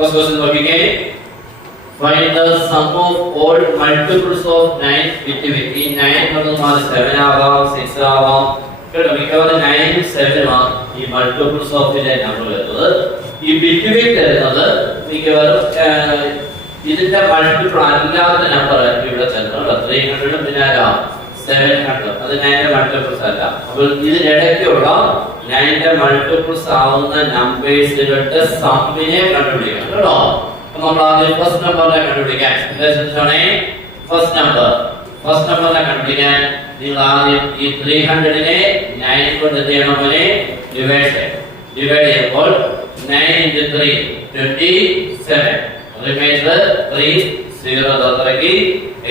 First question നോക്കിക്കേ. Find the sum of all multiples of 9 between. ഈ 9 എന്നുള്ളത് 7 ആവാം 6 ആവാം. കേട്ടോ, മിക്കവാറും 9 ഉം 7 ഉം ഈ multiples of ന്റെ നമ്പർ വരുന്നത്. ഈ between തരുന്നത് മിക്കവാറും ഇതിന്റെ മൾട്ടിപ്പിൾ അല്ലാത്ത നമ്പർ ഇവിടെ തരുന്നത് 300 ഉം പിന്നെ 700. അത് 9 ന്റെ മൾട്ടിപ്പിൾസ് അല്ല. അപ്പോൾ ഇതിനിടയ്ക്കുള്ള 9 ന്റെ മൾട്ടിപ്പിൾസ് ആവുന്ന നമ്പേഴ്സുകളുടെ സമ്മിനെ കണ്ടുപിടിക്കണം കേട്ടോ. അപ്പോൾ നമ്മൾ ആദ്യം ഫസ്റ്റ് നമ്പറിനെ കണ്ടുപിടിക്കാൻ ഫസ്റ്റ് നമ്പറിനെ കണ്ടുപിടിക്കാൻ നിങ്ങൾ ആദ്യം ഈ 300നെ 9 കൊണ്ട് എന്ത് ചെയ്യണം? പോലെ ഡിവൈഡ് ചെയ്യുമ്പോൾ 9 into 3 27. റിമൈൻഡർ 3 0 അത്രയ്ക്ക്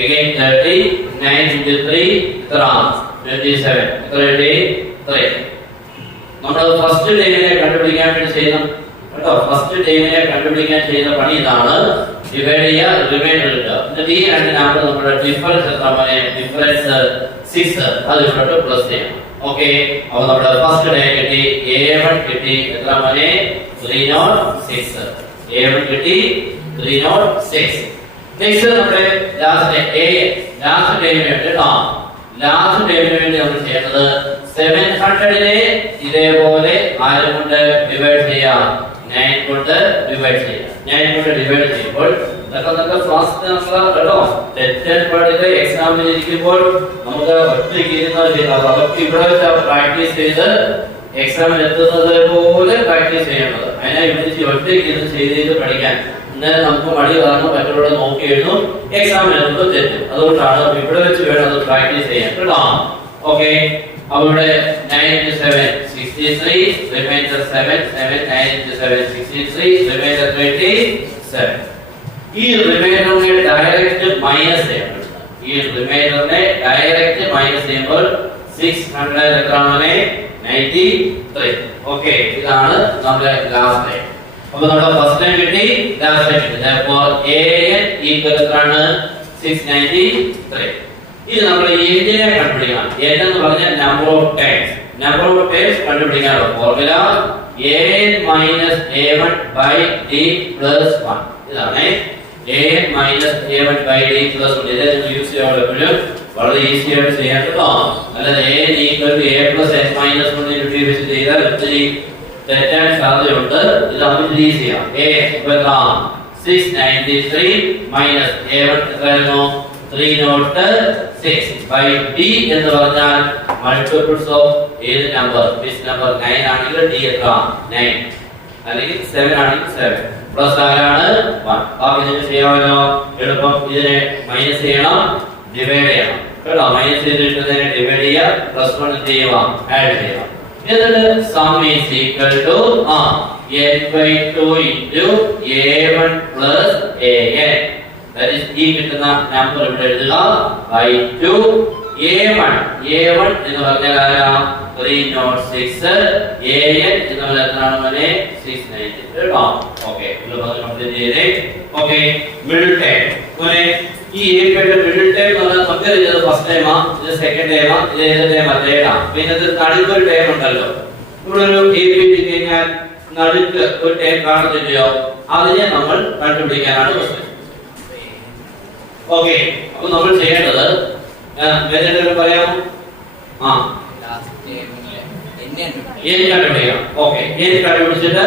again 30. 9 into 3 27. എത്രയുണ്ട്? 3. നമ്മൾ ഫസ്റ്റ് ടൈമിനെ കണ്ടുപിടിക്കാൻ വേണ്ടി ചെയ്യുന്ന കേട്ടോ, ഫസ്റ്റ് ടൈമിനെ കണ്ടുപിടിക്കാൻ ചെയ്യുന്ന പണി ഇതാണ്. ഡിവൈഡ് ചെയ്യുക, റിമൈൻഡർ കിട്ടുക. എന്നിട്ട് ഈ രണ്ട് നമ്പർ നമ്മുടെ ഡിഫറൻസ് എത്ര? ഡിഫറൻസ് 6. അത് ഇങ്ങോട്ട് പ്ലസ് ചെയ്യണം. ഓക്കെ, അപ്പോൾ നമ്മുടെ ഫസ്റ്റ് ഡേ കിട്ടി A1 കിട്ടി എത്ര? 306. A1 കിട്ടി 306. നെക്സ്റ്റ് നമ്മുടെ ലാസ്റ്റ് ടൈമിന് വേണ്ടി ലാസ്റ്റ് ടൈമിന് വേണ്ടി നമ്മൾ ചെയ്യുന്നത് 700നെ ഇതേപോലെ ആരും കൊണ്ട് ഡിവൈഡ് ചെയ്യാം? 9 കൊണ്ട് ഡിവൈഡ് ചെയ്യാം. 9 കൊണ്ട് ഡിവൈഡ് ചെയ്യുമ്പോൾ ഇതൊക്കെ ഫാസ്റ്റ് നമ്പർ കേട്ടോ. തെറ്റൻ പാടില്ല. എക്സാമിന് ഇരിക്കുമ്പോൾ നമുക്ക് ഒറ്റയ്ക്ക് ഇരുന്ന് ചെയ്താൽ അതൊക്കെ ഇവിടെ വെച്ച് പ്രാക്ടീസ് ചെയ്ത് എക്സാമിന് എത്തുന്നത് പോലെ പ്രാക്ടീസ് ചെയ്യേണ്ടത്. അതിനായി ഇവിടെ ഒറ്റയ്ക്ക് ഇരുന്ന് ചെയ്ത് പഠിക്കാൻ എന്നാലും നമുക്ക് മടി കാരണം മറ്റുള്ള നോക്കി എഴുതും, എക്സാമിന് എത്തുമ്പോൾ തെറ്റും. അതുകൊണ്ടാണ് ഇവിടെ വെച്ച് വേണം അത് പ്രാക്ടീസ് ചെയ്യാൻ കേട്ടോ. ഓക്കെ, അവിടെ 9 into 7 63, remainder 7 9 into 7 63, remainder 27. ഈ റിമൈൻഡറിനെ ഡയറക്റ്റ് മൈനസ് ചെയ്യണം. ഈ റിമൈൻഡറിനെ ഡയറക്റ്റ് മൈനസ് ചെയ്യുമ്പോൾ 600 എത്രയാണ്? 93. ഓക്കെ, ഇതാണ് നമ്മുടെ ലാസ്റ്റ് ടൈം. അപ്പോൾ നമ്മുടെ ഫസ്റ്റ് ടൈം കിട്ടി, ലാസ്റ്റ് ടൈം കിട്ടി. അപ്പോൾ an ഈക്വൽ എത്രയാണ്? 693. ഇത് നമ്മൾ എന്തിനെ കണ്ടുപിടിക്കണം? n എന്ന് പറഞ്ഞാൽ number of times. Number of times കണ്ടുപിടിക്കാനുള്ള formula an minus a1 by d plus 1. ഇതാണ് an minus a1 by d plus 1. ഇത് നിങ്ങൾ യൂസ് ചെയ്യാവുന്നപ്പോഴും വളരെ ഈസി ആയിട്ട് ചെയ്യാൻ കേട്ടോ. അല്ലാതെ an equal to a plus n minus 1 divide ചെയ്താൽ ഒത്തിരി തെറ്റാൻ സാധ്യതയുണ്ട്. ഇത് നമുക്ക് ഈസിയാണ്. a equal to 693 minus a1 എത്രയായിരുന്നു? 306 by d എന്ന് പറഞ്ഞാൽ മൾട്ടിപ്പിൾസ് ഓഫ് ഏത് നമ്പർ? Which number? 9 ആണെങ്കിൽ d എത്ര? 9, അല്ലെങ്കിൽ 7 ആണെങ്കിൽ 7, പ്ലസ് ആരാണ്? 1. ബാക്കി നിങ്ങൾക്ക് ചെയ്യാമല്ലോ എളുപ്പം. ഇതിനെ മൈനസ് ചെയ്യണം, ഡിവൈഡ് ചെയ്യണം കേട്ടോ. മൈനസ് ചെയ്തിട്ട് ഡിവൈഡ് ചെയ്യുക, പ്ലസ് 1 എന്ത് ചെയ്യുക? ആഡ് ചെയ്യുക. എന്നിട്ട് sum is equal to n/2 into a1 plus an. That is ഈ കിട്ടുന്ന നമ്പർ ഇവിടെ എഴുതുക by 2 a1 എന്ന് പറഞ്ഞാൽ ആരാ? 306. an എന്ന് പറഞ്ഞാൽ എത്രയാണ്? 690 കേട്ടോ. ഓക്കേ, ഇത് പറഞ്ഞു കംപ്ലീറ്റ് ചെയ്തേ. Okay, middle time. മോനെ ഈ a യുടെ മിഡിൽ ടൈം എന്ന് പറഞ്ഞാൽ കമ്പയർ ചെയ്തത് ഫസ്റ്റ് ടൈമാ, ഇത് സെക്കൻഡ് ടൈമാ, ഇത് ഏത് ടൈമാ? തേർഡാ. പിന്നെ ഇത് നടുക്ക് ഒരു ടൈം ഉണ്ടല്ലോ. ഇവിടെ ഒരു a എഴുതി കഴിഞ്ഞാൽ നടുക്ക് ഒരു ടൈം കാണുന്നില്ലയോ? അതിനെ നമ്മൾ കണ്ടുപിടിക്കാനാണ് ക്വസ്റ്റ്യൻ. ഓക്കേ, അപ്പോൾ നമ്മൾ ചെയ്യേണ്ടത് മെത്തേഡ് പറയാമോ? n കണ്ടുപിടിക്കാം. ഓക്കേ, n കണ്ടുപിടിച്ചിട്ട്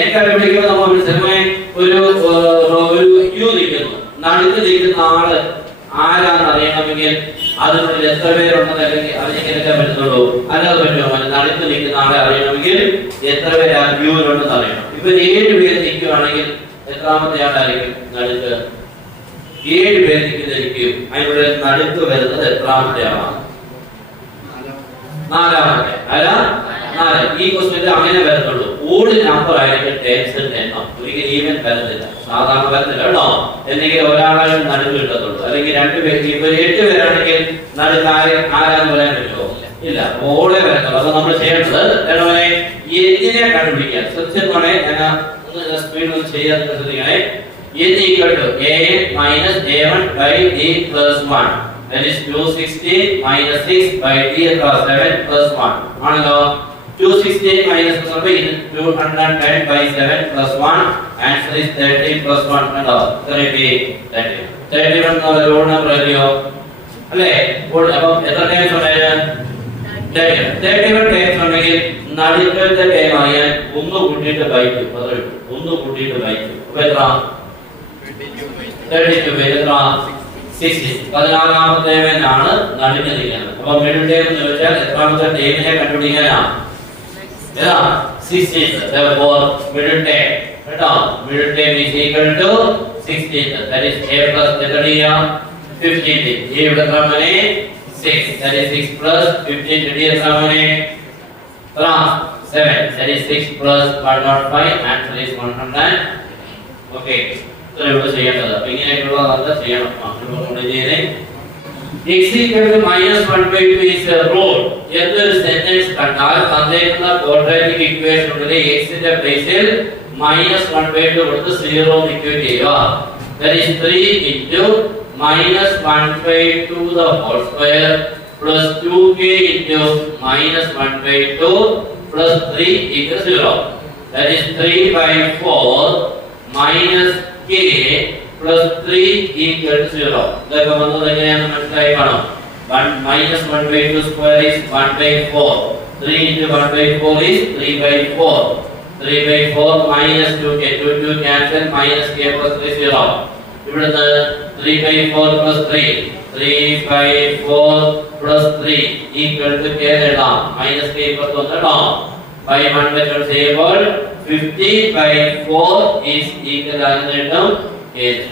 n കണ്ടുപിടിക്കുമ്പോൾ നമ്മൾ മനസ്സിലായി ഒരു q നിൽക്കുന്നു. നടുക്ക് നിൽക്കുന്ന ആള് ആരാന്ന് അറിയണമെങ്കിൽ അതിനുള്ളിൽ എത്ര പേരുണ്ടെന്ന് അല്ലെങ്കിൽ അറിഞ്ഞെങ്കിലൊക്കെ പറ്റുന്നുള്ളൂ. അല്ലാതെ പറ്റുമോ? നടുക്ക് നിൽക്കുന്ന ആളെ അറിയണമെങ്കിൽ എത്ര പേര് ആ ക്യൂവിലുണ്ടെന്ന് അറിയണം. ഇപ്പൊ 7 പേര് നിൽക്കുകയാണെങ്കിൽ എത്രാമത്തെ ആളായിരിക്കും നടുക്ക്? 7 പേര് നിൽക്കുന്നതായിരിക്കും. അതിനുള്ള നടുക്ക് വരുന്നത് എത്രാമത്തെ ആളാണ്? 4ാമത്തെ. അല്ല 4. ഈ ക്വസ്റ്റ്യനിൽ അങ്ങനെ വരുന്നുള്ളൂ. ഓഡ് നമ്പർ ആയിരിക്കും ടേംസിന്റെ എണ്ണം. ഒരിക്കലും ഈവൻ വരുന്നില്ല, സാധാരണ വരുന്നില്ല കേട്ടോ. എന്തെങ്കിലും ഒരാളെ നടുക്ക് കിട്ടത്തുള്ളൂ. അല്ലെങ്കിൽ 2 പേര്. ഇപ്പൊ 8 പേരാണെങ്കിൽ നടുക്ക് ആരാന്ന് പറയാൻ പറ്റുമോ? ഇല്ല, ഓടെ വരത്തുള്ളൂ. അത് നമ്മൾ ചെയ്യേണ്ടത് എന്തിനെ കണ്ടുപിടിക്കാൻ ശ്രദ്ധിച്ചോണേ. ഞാൻ ഒന്ന് സ്പീഡ് ഒന്ന് ചെയ്യാൻ ശ്രദ്ധിക്കണേ. n equal to an minus a1 by d plus 1. That is 260 minus 6 by d plus 7 plus 1. ആണല്ലോ. 260 minus 210 by 7 plus 1. Answer is 30 plus 1. കണ്ടോ 30. 31 എന്നുള്ള റൂൾ നമ്പർ അറിയോ അല്ലേ? അപ്പോൾ എത്ര ടൈംസ് ഉണ്ടായിരുന്നു? 31 ടൈംസ് ഉണ്ടെങ്കിൽ നടുക്കത്തെ ടൈം അറിയാൻ 1 കൂട്ടിയിട്ട് ബൈ 2 അത്രേ ഉള്ളൂ. 1 കൂട്ടിയിട്ട് ബൈ 2 അപ്പോൾ എത്ര? 32 ബൈ എത്ര? 60. 16ാമത്തെ ആണ് നടുക്ക് നിൽക്കുന്നത്. അപ്പോൾ മിഡിൽ ടൈം എന്ന് ചോദിച്ചാൽ എത്രാമത്തെ ടൈമിനെ കണ്ടുപിടിക്കാനാണ്? ഏതാ? 16th. Therefore middle term, കേട്ടോ, middle term is equal to 16th. That is a plus 15th. A ഇവിടെ എത്ര മനെ? 6. That is 6 plus 15th. D എത്ര മനെ? 7. That is 6 plus 105. Answer is 100. Okay. So ഇവിടെ ചെയ്യേണ്ടത് അപ്പോൾ ഇങ്ങനെയൊക്കെയുള്ളതാണ് ചെയ്യണം. നമ്മൾ ചെയ്തേ x equal to minus 1/2 is a rule. എന്തൊരു സെന്റൻസ് കണ്ടാൽ തന്നിരിക്കുന്ന ക്വാഡ്രാറ്റിക് ഇക്വേഷൻ ഉള്ളിലെ x ന്റെ പ്ലേസിൽ minus 1/2 കൊടുത്ത് 0 ഇക്വേറ്റ് ചെയ്യുക. That is 3 into minus 1/2 the whole square plus 2k into minus 1/2 plus 3 equals 0. That is 3/4 minus k plus 3 equal to 0. ഇതൊക്കെ വന്നത് എങ്ങനെയാണെന്ന് മനസ്സിലായി കാണും. 1 minus 1/2 square is 1/4. 3 into 1/4 is 3/4. 3/4 minus 2k. 2 cancel minus k plus 3 0. ഇവിടുന്ന് 3/4 plus 3. 3/4 plus 3 equal to k എഴുതാം. minus k plus 1 എഴുതാം. 5 1/2 ചെയ്യുമ്പോൾ 50/4 is equal to 8.